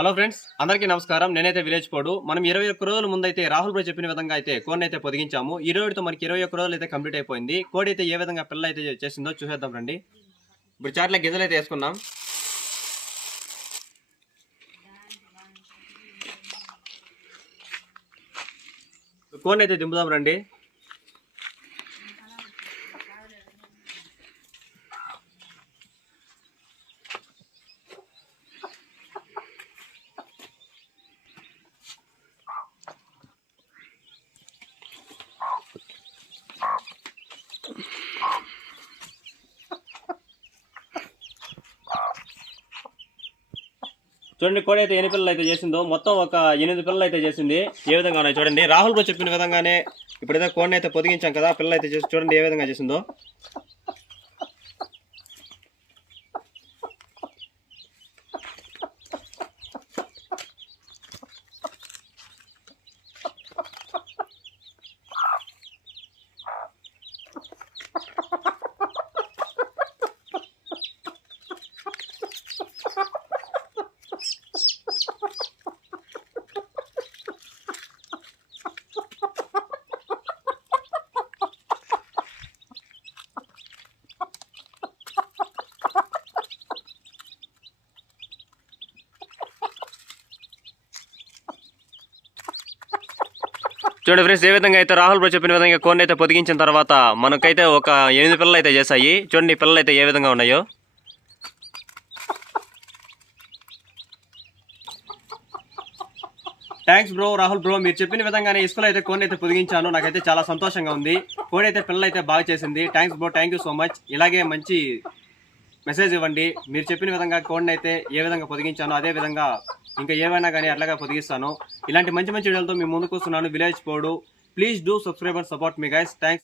Hello friends, అందరికీ నమస్కారం. నేనైతే విలేజ్ పోడు. మనం 21 రోజుల ముందైతే రాహుల్ బ్రో చెప్పిన విధంగా అయితే కోడిని అయితే పొదిగించాము. ఈ రోజుతో మనకి 21 రోజులు అయితే కంప్లీట్ అయిపోయింది. కోడి అయితే ఏ విధంగా పిల్ల అయితే చేసిందో చూసేద్దాం రండి. ఇప్పుడు చాట్ల గింజలు అయితే వేసుకున్నాం. కోడిని అయితే దింపుదాం రండి. చూడండి, కోడి అయితే 8 పిల్లలు అయితే చేసిందో. మొత్తం ఒక 8 పిల్లలు అయితే చేసింది. ఏ విధంగా ఉన్నాయి చూడండి. రాహుల్ బ్రో చెప్పిన విధంగానే ఇప్పుడైతే కోడిని అయితే పొదిగించాం కదా, పిల్లలు అయితే చేసి చూడండి ఏ విధంగా చేసిందో. చూడండి ఫ్రెండ్స్, ఏ విధంగా అయితే రాహుల్ బ్రో చెప్పిన విధంగా కోడిని అయితే పొదిగించిన తర్వాత మనకైతే ఒక 8 పిల్లలు అయితే చేశాయి. చూడండి పిల్లలు అయితే ఏ విధంగా ఉన్నాయో. Thanks bro, Rahul bro. మీరు చెప్పిన విధంగానే ఇసుకలో అయితే కోడిని అయితే పొదిగించాను. నాకైతే చాలా సంతోషంగా ఉంది. కోడి అయితే పిల్లలు అయితే బాగా చేసింది. Thanks bro, thank you so much. ఇలాగే మంచి మెసేజ్ ఇవ్వండి. మీరు చెప్పిన విధంగా కోడిని అయితే ఏ విధంగా పొదిగించానో అదే విధంగా ఇంకా ఏమైనా కానీ అట్లాగా పొదిగిస్తాను. ఇలాంటి మంచి మంచి వీడియోలతో మీ ముందుకు వస్తున్నాను. విలేజ్ పోడు. Please do subscribe and support me guys. Thanks.